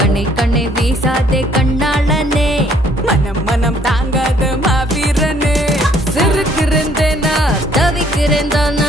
கண்ணை கண்ணை வீசாதே கண்ணாளனே, மனம் மனம் தாங்காத மாவீரனே. சிறுக்கிறேன் தவிக்கிறேன் தான்